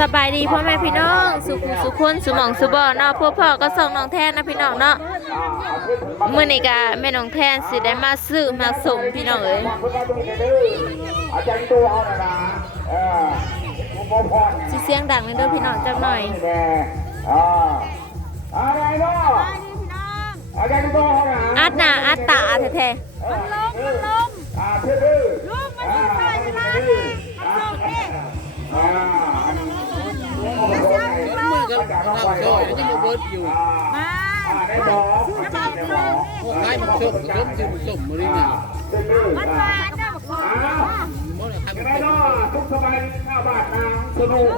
สบายดีพ่อแม่พี่น้อง สุขุมสุขคนสุหมองสุบอเนาะพวกพ่อก็ส่งน้องแทนนะพี่น้องเนาะมื้อนี้ก็แม่น้องแทนสิได้มาซื้อมาสมพี่น้องเอ้ยอาจารย์ตัวเอาหน่ะนะเออผมบอกพ่อเนี่ยสิเสียงดังเลยเด้อพี่น้องจักหน่อยแน่อ่าอะไรเนาะอาจารย์ตัวเอาหน่ะอัดหน้าอัดตาแท้มั ยังอยู่เบิดอยู่มาอ่าได้บอกได้บอกใครมันชมชมชมชมมือนี่นะมันหวานนะบอกอ้าวมันทำยังไงเนาะทุกสบายข้าวบาทน้ำสนุก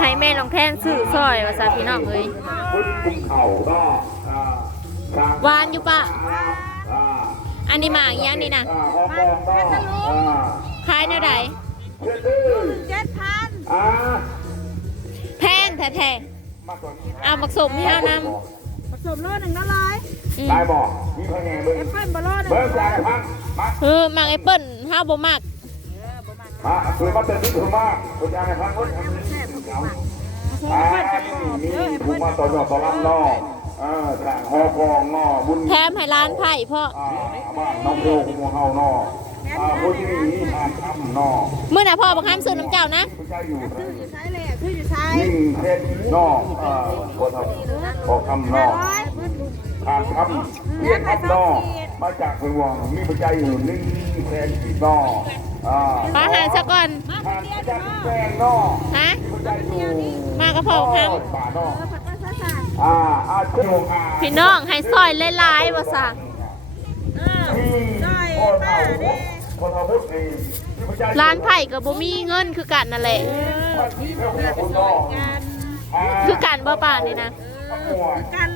ให้แม่น้องแท่นซื้อซอยว่าซะพี่น้องเอ้ยคุณคุมเข่าก็อ่าทางหวานอยู่ปะอ่าอันนี้มาอีหยังนี่นะอ่าฮอกกองก็อ่าขายนวใดเชื่อดื้อเจ็ดพันอ่าแพงแท้ๆ เอาบักสมให้เฮานำผสมโลหนึ่งละร้อยอืมได้บอกมีพะแนงเบิ้งแอปเปิ้ลบอลโลหนึ่งเบิ้งจ่ายพันมาเออหมากแอปเปิ้ลเฮาบ่มักมาคือมาเต็มที่ถูกมากคุณจ่ายพันคนทำนี้เอาอ่านี่มีถูกมาต่อยอดต่อรับนอกอ่าทางฮอกองนอบุญแถมให้ร้านไผ่พ่ออ่าบ้านน้องโพของหมู่เฮาเนาะ อ่าผู้ที่นี่ทานทำเนาะมื้อน่ะพ่อบ่ค้ามซื้อน้ำเจ้านะผู้ชายอยู่อยู่ใช้เลยคืออยู่ใช้ยิ่งเพชรเนาะอ่าคนทำบอกคำเนาะร้อยทานทำเรียกคำเนาะมาจากเมืองวังมีผู้ชายอยู่หนึ่งเพชรเนาะอ่าป้าหาซะก่อนทานจากแฟนเนาะฮะผู้ชายอยู่มากับพ่อค้ามป่าเนาะผัดกระซ่าซ่าอ่าอาเชียวอาพี่น้องให้ซอยหลายๆว่าซะเออที่คนเอาคนเอาพุทธเองที่ผู้ชายอยู่ร้านไผ่ก็บ่มีเงินคือกันนั่นแหละที่เพื่อนคนเนาะกันคือกันบ่ป่านนี่นะกัน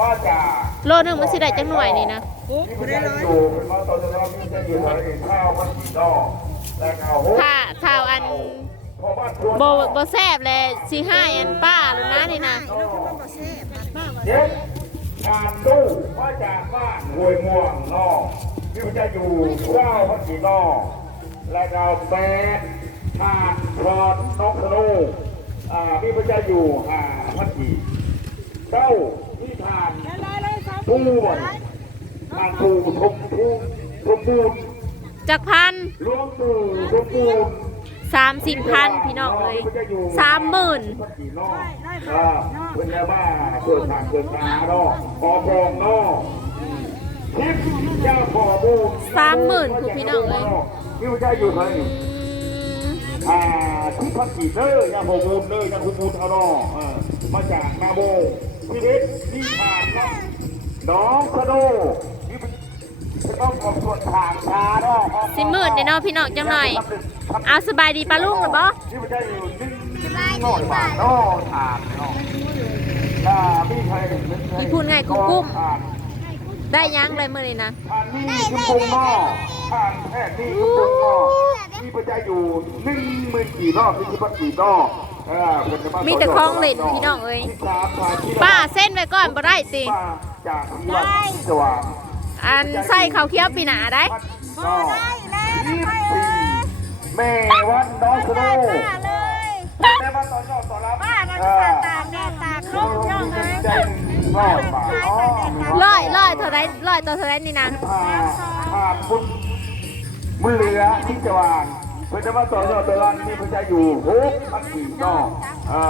มาจากโลนึงมันสิได้จักหน่วยนี่นะปุ๊บที่ได้ได้ร้อยอยู่เป็นมาตอนจะรับที่จะอยู่ทะเลข้าวมันสีดอกแต่ข้าวโหถ้าถ้าอันพอบ้านชวนบ่บ่แซ่บเลยสิให้อันป้าแล้วนะนี่นะเย็ดงานตู้มาจากบ้านห้วยม่วงนอก ที่จะอยู่ข้าวมันสีนอกและเราแปดทานพรอนนกสนุอ่าที่พระเจ้าอยู่หาพันธีเจ้าที่ทานได้ร้อยเลยสามผู้บ่อยทานผู้ชมผู้ชมบูรณ์จักพันหลวงปู่ชมบูรณ์30พันพี่น้องเอ้ย30,000พันธีนอกอ่าเป็นแล้วว่าเกิดทางเกิดตาเนาะขอพองเนาะ ทิพย์เจ้าขอบูรณ์30,000คือพี่น้องเอ้ยที่พระเจ้าอยู่ไหนอืมอ่าที่พักกีเนอร์ยาโฮมูลเนอร์ยาคุมูลเทานอเออมาจากนาโมพี่เด็กพี่ทานเนาะน้องสโนนี่เป็นต้องของส่วนทางชาเนาะสิมืดเด้เนาะพี่น้องจังหน่อย เอาสบายดีปะลุงหรือบ่ที่มันจะอยู่นิ่งๆหน่อยบาทเนาะทานเนาะถ้ามีใครหนึ่งนึกพี่พูดไงกุ้มทาน ได้ยังเลยมื้อนี้นะทานนี่คือปรุงหม้อทานแพทย์นี่คือปรุงหม้อที่มันจะอยู่หนึ่งหมื่นกี่รอบที่คือพักกี่รอบเอมีแต่ของเล่นพี่น้องเอ้ยป้าเส้นไว้ก่อนบ่ได้ติป้าจากที่วัดสว่างอันใส่ข้าวเคี้ยวปีหนาได้ได้แล้วแม่วันน้องสโนว์เลแม่วันตอนยอดต่อรับป้านักตาตาแม่ตา รบย่องเลยใจร้อยบาทอ๋อร้อยร้อยเท่าไรร้อยต่อเท่าไรนี่นะผ่าผ่านบุญบุญเหลือที่จะวางเพื่อจะมาต่อยอดตัวรันมีพระเจ้าอยู่หกพันสี่นอกอ่า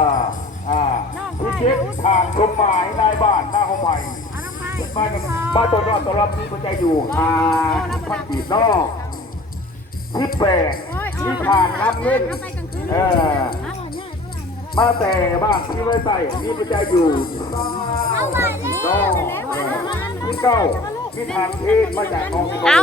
อ่าที่เช็คทางกฎหมายนายบ้านหน้าของใหม่เอาน้ำไม้บ้านกันบ้านตัวยอดตัวรับมีพระเจ้าอยู่ห้าพันสี่นอกที่แปดที่ทางรับเงินเออ มาแต่บ้านที่ไว้ใส่มีพระเจ้าอยู่นอกที่เก้าที่ทางเทศมาจากของเอ้า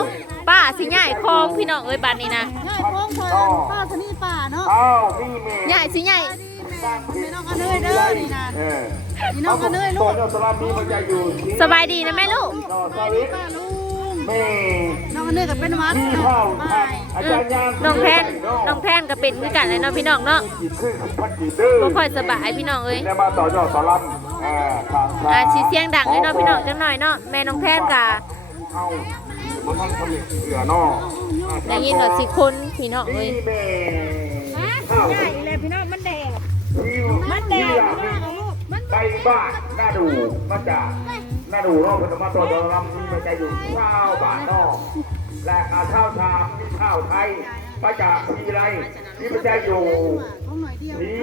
ป้าสิใหญ่คองพี่น้องเอ้ยบัดนี้นะง่ายโค้งเธอป้าสนิทป่าเนาะอ้าวมีเมใหญ่สิใหญ่ไม่ต้องกันเลยเด้อนี่นะเออนี่น้องกันเลยลูตักวยอดตัวรับมีพระเจ้าอยู่ที่สบายดีนะแม่ลูกนอสวิตป้าลุงแม่ น้องกันเลยกับเป็นวัดที่เนาะเข้าไปทางอาจารย์ยานน้องแพนน้องแพนก็เป็นคือกันเลยเนาะพี่น้องเนาะจิตขึ้นพันจิตดื้อบ่ค่อยสบายพี่น้องเอ้ยแล้วมาต่อยอดตัวรับอ่าทางอ่าสิเสียงดังเลยเนาะพี่น้องจังหน่อยเนาะแม่น้องแพนก็เอามันทั้งสมิทเหลือนอกได้ยินว่าสิคนพี่น้องเอ้ยนี่แม่ข้าวใหญ่เลยพี่น้องมันแดดที่มันแดที่ดอยากพี่น้องลูกมันไปบ้านหน้าดูมาจากห น้าดูรอบพุทธมาตัวเราลำนี้มันจอยู่ข้าวบาทนอกและอาข้าวชามที่ข้าวไทยมาจากทีไรที่มันจอยู่นี่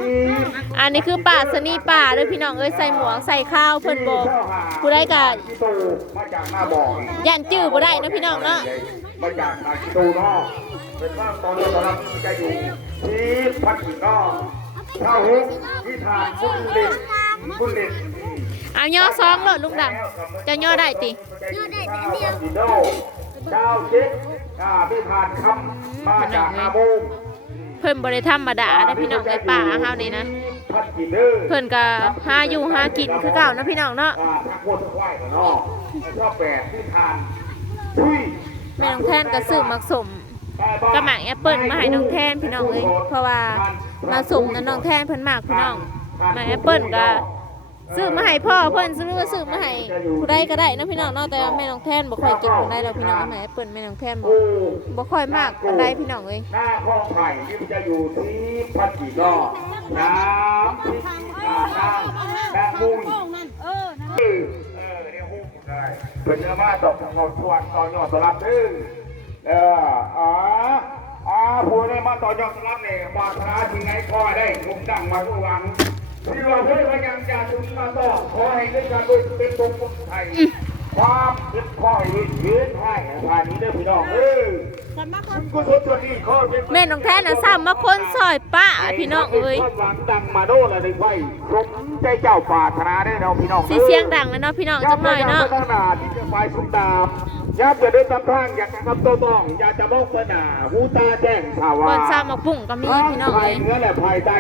อันนี้คือป่าสนีป่าเด้อพี่น้องเอ้ยใส่หมวกใส่ข้าวเพิ่นโบ่ผู้ใดก็ที่ตูมาจากหน้าบ่อย่านจื้อบ่ได้นะพี่น้องเนาะมาจากทางที่ตูนอกเป็นว่าตอนนี้เราจอยู่ที่พัดหินนอกข้าวหุกที่ทานมุนเล็ดมุนเล็ด เอาย่อซองโลดลุงดำจะย่อได้ติย่อได้แต่เดียวดาวเจ็ดอ่าพี่ทานคำมาจากนาโมงเพิ่นบ่ได้ธรรมดาเด้อพี่น้องเอ้ยป่าเฮานี่นะพัดกินเด้อเพิ่นก็หาอยู่หากินคือเก่านะพี่น้องเนาะอ่าทักโคตรไหวกันเนาะชอบแปดที่ทานทุยแม่น้องแทนก็ซื้อมักสมกับหมากแอปเปิ้ลมาให้น้องแทนพี่น้องเอ้ยเพราะว่ามาสมนั้นน้องแทนเพิ่นมากพี่น้องหมากแอปเปิ้ลก็ ซื้อมาให้พ่อเพิ่นซื้อว่าซื้อมาให้ผู้ใดก็ได้นะพี่น้องเนาะแต่ว่าแม่น้องแทนบ่ค่อยกินผู้ใดดอกพี่น้องหมากแอปเปิ้ลแม่น้องแทนบ่โอ้บ่ค่อยมากปานใดพี่น้องเอ้ยหน้าข้องไผ่ที่จะอยู่ที่พัดกี่ก็น้ำที่อ่าน้ำน้ำมุ้งเออนเออเออเดี๋ยวหุ้ได้เป็นเนื้อมาตกทางเราทวนต่อยอดสลับดื้อเอออ๋ออ๋อผู้ได้มาต่อยอดสลับเนี่ยมาธนาที่ไหนคอได้มุมดังมาทุกวัน ที่เราเพื่อพยายามจะถึงมาต่อขอให้ได้การด้วยเป็นตรงคนไทยความคิดคอยยืนให้ผ่านนี้ได้พี่น้องเออคนมาคนกุศลตัวนี้ขอเป็นแม่น้องแทนน่ะซ้ำมาคนซอยป้าพี่น้องเอ้ยความหวังดังมาโดละดึงไว้สมใจเจ้าปรารถนาได้เนาะพี่น้องสิเสียงดังแล้วเนาะพี่น้องจักหน่อยเนาะย่าไปทางหน้าที่จะไฟสุดดามย่าจะเดินตามทางอยากจะทำตัวต้องอย่าจะมองไปหน้าหูตาแจ้งข่าวบว่าอนซ้ำมาปุ่งก็มีพี่น้องภาเอ้ยยเหนือและภายใต้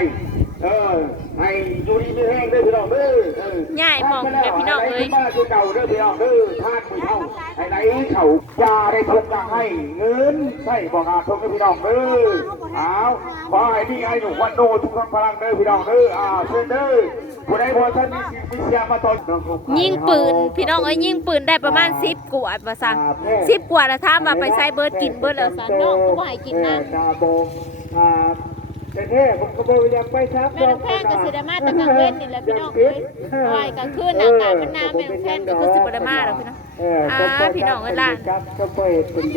เออให้อยู่ดีมีแห้งเด้อพี่น้องเด้อเออง่ายมองแม่พี่น้องเอ้ยให้มาคือเก่าเด้อพี่น้องเด้อทานมือเท่าให้ไหนเขาอยาได้ทุกอย่างให้เงินใช่บอกอาทุกพี่น้องเด้อเอาขอให้พี่ไอ้หนุ่มวันโนทุกคนพลังเด้อพี่น้องเด้ออ่าเชิญเด้อผู้ใดบ่ท่านมีสิทธิ์มีเสียงมาตอนยิงปืนพี่น้องเอ้ยยิงปืนได้ประมาณ10กว่าว่าซั่น10กว่าแล้วถามว่าไปใส่เบิดกินเบิดแล้วซั่นน้องก็บ่ให้กินนะดาโบอ่า แต่แท้ผมก็บ่อยากไปซับแม่น้องแพนก็สิได้มาแต่กลางเว้นนี่แหละพี่น้องเอ้ยเพราะว่ากลางคืนน่ะอากาศมันหนาวแม่น้องแพนก็คือสิบ่ได้มาดอกพี่น้องอ่าพี่น้องเอ้ยร้าน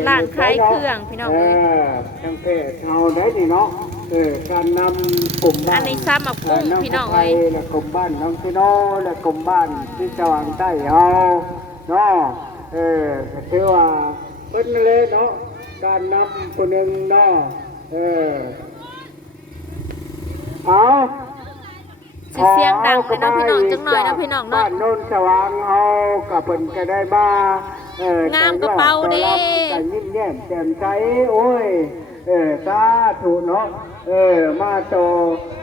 ร้านขายเครื่องพี่น้องเอเอ้ยอทางเพจเอาได้นี่เนาะเออการนำกลุ่มบ้าอันนนี้ซ้ำมากุ้งพี่น้องเอ้ยและกลุ่มบ้านน้องพี่น้องและกลุ่มบ้านที่จวางใต้เอาเนาะเออก็ถือว่าเพิ่นเลยเนาะการนำคนหนึ่งเนาะเออ เอาสิเสียงดังไปเนาะพี่น้องจังหน่อยนะพี่น้องเนาะบ้านโนนสว่างเฮากับเพิ่นก็ได้มาเอองามกระเป๋าเด้กันยิ้มแย้มแจ่มใสโอ้ยเออสาธุเนาะเออมาต่ออ่า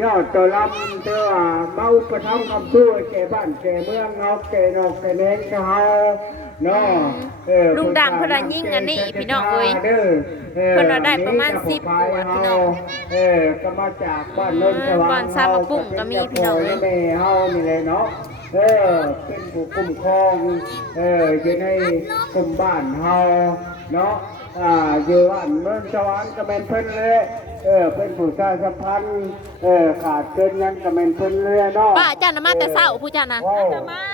ยอดต่อลำเท่าว่าเมาประทับคำช่วยแก่บ้านแก่เมืองเนาะแก่นอกแก่เน้นเฮาเนาะเออลุงดำเพิ่นว่ายิ่งอันนี้พี่น้องเอ้ยเด้อออเพิ่นว่าได้ประมาณ10กว่าพี่น้องเออก็มาจากบ้านโนนสว่างบ้านซามาปุ้งก็มีพี่น้องเอ้ยแม่เฮานี่แหละเนาะ เออเป็นผู้คุ้มครองเอออยู่ในกลุ่มบ้านเฮาเนาะอ่าอยู่บ้านเมืองสวรรค์ก็เป็นเพิ่นเลยเออเป็นผู้ชายสัมพันธ์เออขาดเกินนั้นก็เป็นเพิ่นเลยเนาะป้าเจ้าน่ะมาแต่เช้าผู้เจ้าน่ะว้าว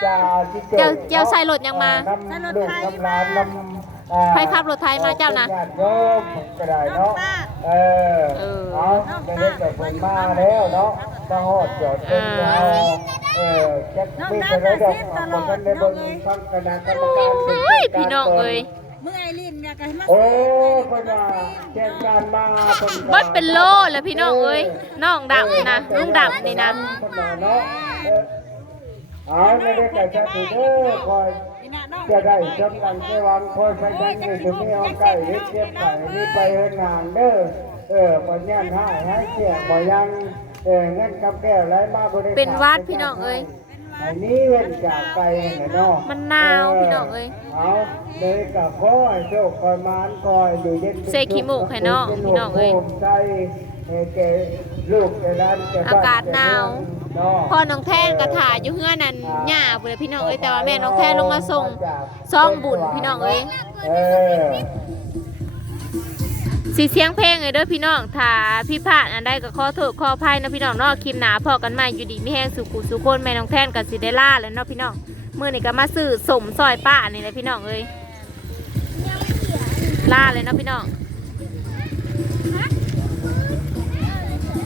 จ้าที่เจ้าเจ้าใส่รถยังมานำลูกนำหลานนำอ่าใครขับรถไทยมาเจ้าน่ะญติโยมก็ได้เนาะเออเออเอาได้เล็กแต่ผลมาแล้วเนาะมาฮอดจอดเป็นเรา เออจะมีอะไรดอกบอกกันในบนฟังคณะกรรมการโอ้ยพี่น้องเอ้ยเมื่อไอรินอยากให้มาโอ้พนาแจ้งการมาเบิดเป็นโลแล้วพี่น้องเอ้ยน้องดำนะลุงดำนี่นะพนาเนาะเออเอาไม่ได้แต่จะถือเด้อคอยนี่นะน้องจะได้กำลังใจวางคอยไปยังอยู่ที่นี่เอาใกล้เรียบเรียบไปนี่ไปเฮ็ดงานเด้อเออปัญญาหายหายเสียบ่ยัง เออเงินกับแก้วไหลมาบ่ได้เป็นวัดพี่น้องเอ้ยไอ้นี้เว้นจากไปเนาะมันหนาวพี่น้องเอ้ยเอาเลยกับขอให้โชคคอยมานคอยอยู่เย็นเสกขี้มูกให้น้องพี่น้องเอ้ยภูมิใจให้แก่ลูกแก่หลานแก่บ้านอากาศหนาวเนาะพ่อน้องแทนกระถาอยู่เฮือนั่นหญ้าเพิ่นเลยพี่น้องเอ้ยแต่ว่าแม่น้องแทนลงมาส่งซ่องบุญพี่น้องเอ้ยเออ สีเสียงเพลงเลยเด้อพี่น้องถ้าพี่พลาดอันใดก็ขอโทษขออภัยนะพี่น้องเนาะคลิปหนาพอกันใหม่อยู่ดีไม่แห้งสุขุสุคนแม่น้องแท่นกับสิเดล่าแล้วเนาะพี่น้องมื่อนี่ก็มาซื้อสมซอยป้านี่แหละพี่น้องเอ้ยล่าเลยเนาะพี่น้อง